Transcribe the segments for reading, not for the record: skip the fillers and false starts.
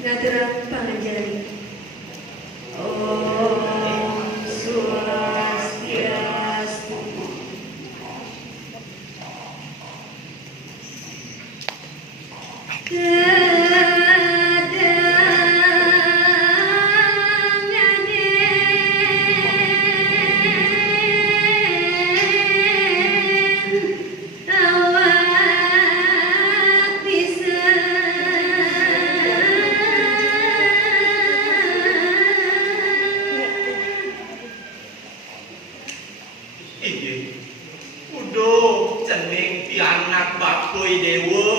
Ngaturan panganjali. Om Swastiastu. Udah cening pianak bakoi dewa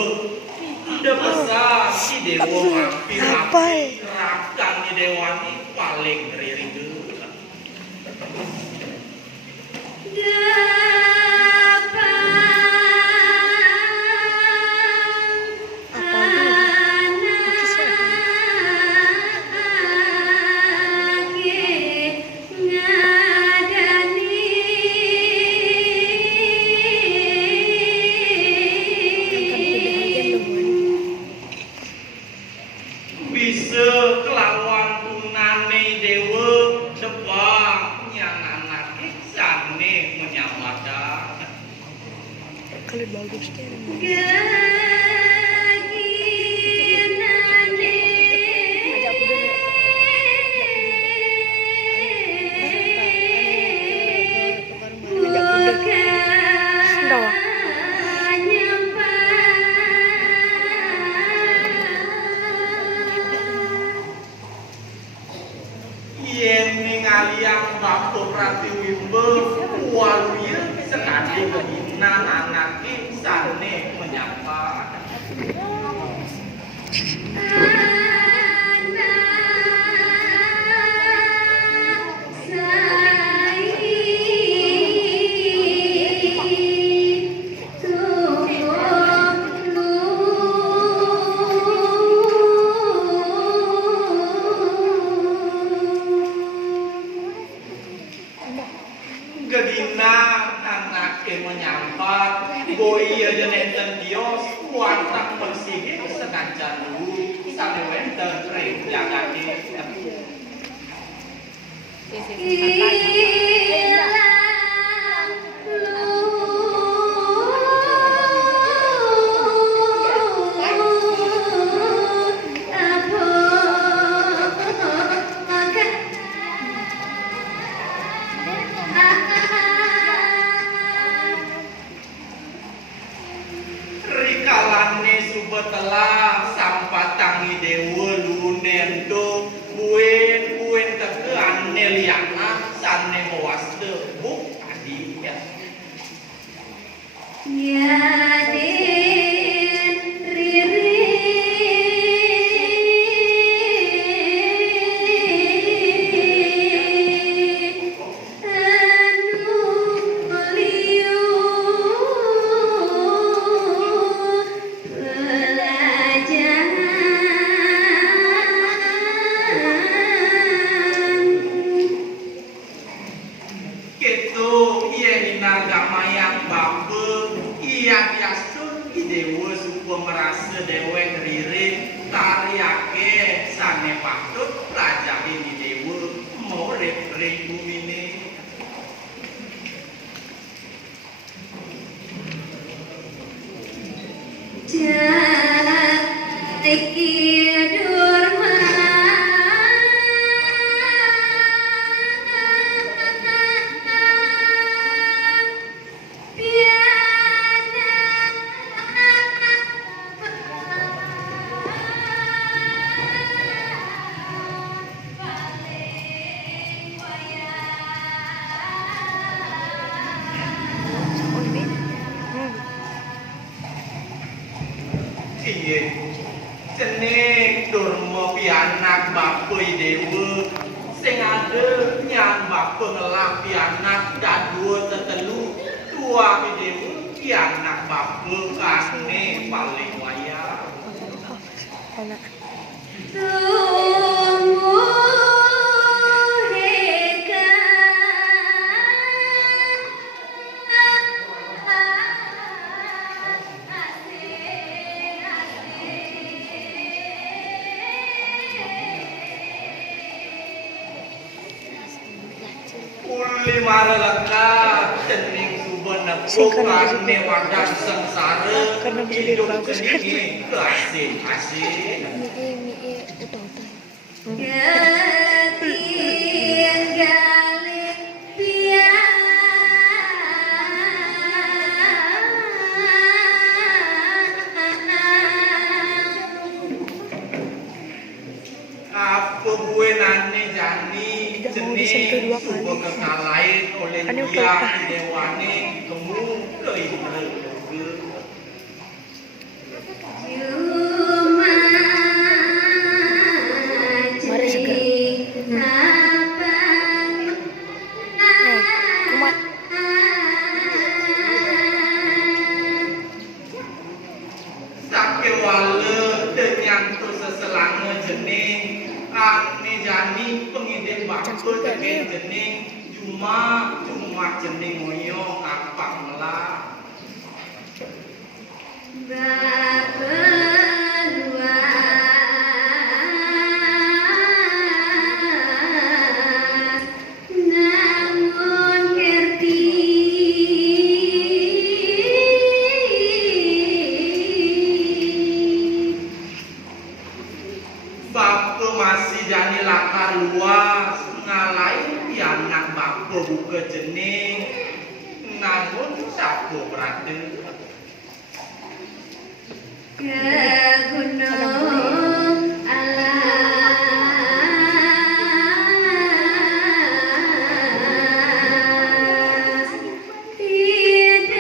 udah besar si dewa mampir rakan ni dewa ni paling riring dulu bisa kelawan tunane dewa debak nyanganak sane menyamada Kalau bagus kan. Aliang Bapak Pratiwimba waluya sekali menghina anaknya sane menyapa Gegina anaknya menyampat boi aja nenten dios kuantak bersihit sekancan dulu sampai wenten reng jagati telah sampai tangi dewa lunen tu buen teke ane liana sane mewaste buk adi ya dewa suku merasa dewa ngeriring tariake sane patut raja ini dewa mau rep-rep bumi ini Cening durma pianak bapai dewa sing ade nyang bapai ngelak pianak dadua tetelu dua dewa pianak bapai kane paling waya Uli maralaka cening subana Karena kane wadah sengsara karena bisa hidup bagus kan. cening asing asing. Mie utang-utang. Ketinggalin Apa gue nane jani Tidak mau disentuh cening dua kali. suba kekalahin oleh Kan yang dia kelapa. dewane kemu keibre. Mari segera. Kumat. Sakewala tenyantu seselanga jening ane jani pengidep bakso dengan jening cuma jening moyo kapak melah. Namun ngerti Bapa masih jani lakar luas ngalahin anak bapa buka jening namun siapa berada ke gunung alas tidak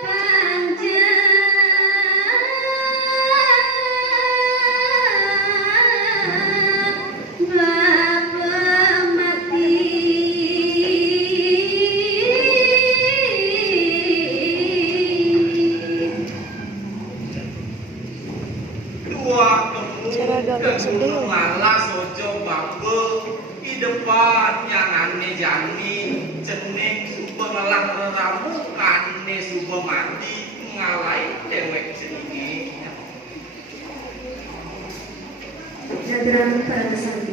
panjang bapa mati. dua kemu Cara galak sedih. malah sojo bapa di depan yang ane jani jening suba ngelang reramu kane suba mati ngalahin dewek jeningi Jadran pada saat